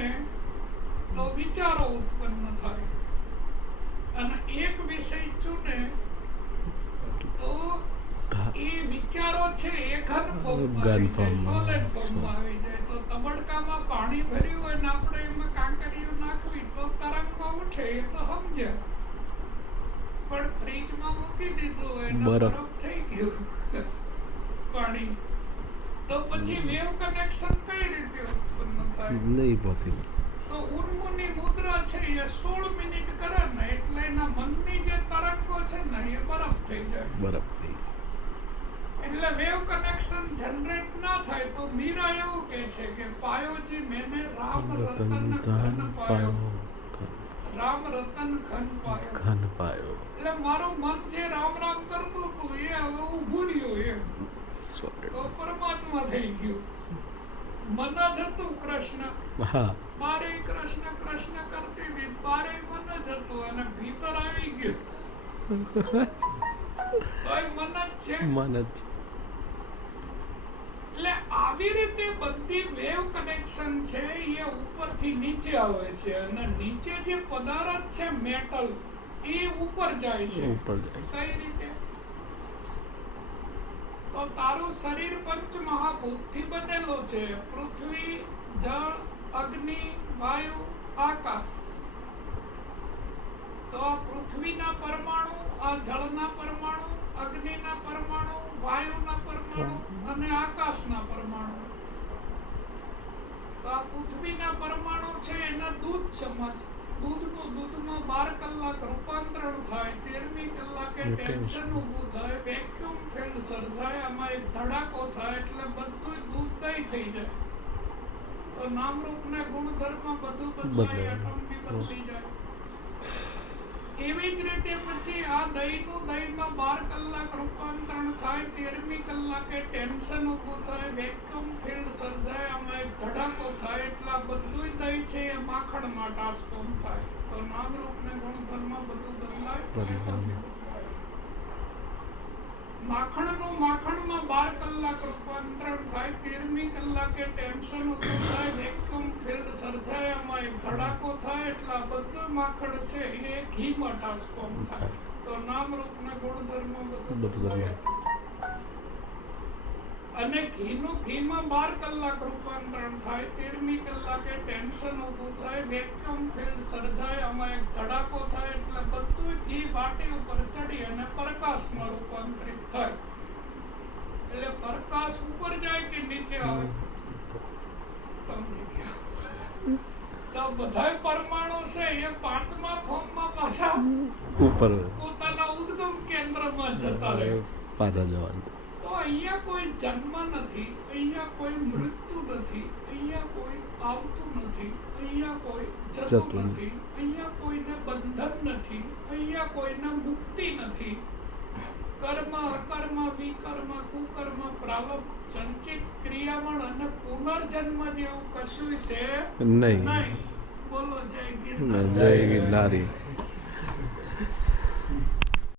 ને તો વિચારો ઉત્પન્ન થાય, અને એક વિષય ચૂને તો એ વિચારો છે એ ઘન ફોર્મમાં આવી જાય, સોલિડ ફોર્મમાં આવી જાય. તો તબડકામાં પાણી ભર્યું હોય ને આપણે એમાં કાંકરીઓ નાખવી તો તરંગમાં ઉઠે, એ તો સમજ્યા. પણ ફ્રીજમાં મૂકી દીધું હોય ને બરફ થઈ ગયું પાણી, તો પછી વેવ કનેક્શન કઈ રીતે ઉત્પન્ન થાય? નહીં પોસિબલ. તો ઉન્મુની મુદ્રા છે એ 16 મિનિટ કરે ને એટલે એના મનની જે તરંગો છે ને એ બરફ થઈ જાય. બરાબર. એટલે વેવ કનેક્શન જનરેટ ના થાય. તો મીરા એવું કહે છે કે પાયોજી મેને રામ રતન ઘન પાયો, રામ રતન ઘન પાયો. ઘન પાયો એટલે મારું મન જે રામ રામ કરતું હતું એ હવે ઊભું રહ્યું એમ, તો પરમાત્મા થઈ ગયું. મન જ હતું કૃષ્ણ, હા, બારે કૃષ્ણ કૃષ્ણ કરતી હતી, બારે મન જ હતું, અને ભીતર આવી ગયું તોય મન જ છે. મન જ. એટલે આવી રીતે બધી વેવ કનેક્શન છે એ ઉપરથી નીચે આવે છે, અને નીચે જે પદાર્થ છે મેટલ એ ઉપર જાય છે. ઉપર જાય. કઈ રીતે? તો તારું શરીર પંચ મહાભૂત થી બનેલું છે, પૃથ્વી, જળ, અગ્નિ, વાયુ, આકાશ. તો આ પૃથ્વીના પરમાણુ, આ જળના પરમાણુ, અગ્નિના પરમાણુ, વાયુના પરમાણુ અને આકાશના પરમાણુ. તો આ પૃથ્વીના પરમાણુ છે એના દૂધ સમજ, દૂધનું દૂધમાં 12 કલાક રૂપાંતરણ થાય, 13મી કલાકે ટેન્શન ઊભું થાય, વેક્યુમ ફિલ્ડ સર્જાય, આમાં એક ધડાકો થાય એટલે બધું દૂધ દહીં થઈ જાય. તો નામરૂપ ને ગુણધર્મ બધું બદલાય, એટમ બી બદલી જાય. એવી જ રીતે પછી આ દહીંનું દહીંમાં 12 કલાક રૂપાંતરણ થાય, 13મી કલાકે ટેન્શન ઊભું થાય, વેક્યુમ ફિલ્ડ સર્જાય, આમાં એક ધડાકો થાય એટલે બધું દહીં છે એ માખણમાં ટ્રાન્સફોર્મ થાય. તો નામરૂપ ને ગુણધર્મ બધું બદલાય. માખણનું માખણમાં 12 કલાક રૂપાંતરણ થાય, 13મી કલાકે ટેન્શન ઊભું થાય, વેક્યુમ ફિલ્ડ સર્જાય, આમાં એક ધડાકો થાય એટલે આ બધું માખણ છે એ ઘીમાં ટ્રાન્સફોર્મ થાય. તો નામરૂપ ને ગુણધર્મ બધું બદલાય. અને ઘીનું ઘીમાં 12 કલાક રૂપાંતરણ થાય, 13મી કલાકે ટેન્શન ઊભું થાય, વેક્યુમ ફિલ્ડ સર્જાય, આમાં એક ધડાકો થાય એટલે બધું ઘી વાટી ઉપર ચડી અને પ્રકાશમાં રૂપાંતરિત થાય. એટલે પ્રકાશ ઉપર જાય કે નીચે આવે? સમજી ગયા? તો બધાય પરમાણુ છે એ પાંચમા ફોર્મમાં પાછા ઉપર પોતાના ઉદ્ગમ કેન્દ્રમાં જતા રહે. પાછા જવાનું. તો અહીંયા કોઈ જન્મ નથી, અહીંયા કોઈ મૃત્યુ નથી, અહીંયા કોઈ આવતું નથી, અહીંયા કોઈ જતું નથી, અહીંયા કોઈને બંધન નથી, અહીંયા કોઈને મુક્તિ નથી. કર્મ, અકર્મ, વિકર્મ, કુકર્મ, પ્રારબ્ધ, સંચિત, ક્રિયામણ અને પુનર્જન્મ જેવું કશું છે નહીં. બોલો જય ગિરનારી. જય ગિરનારી.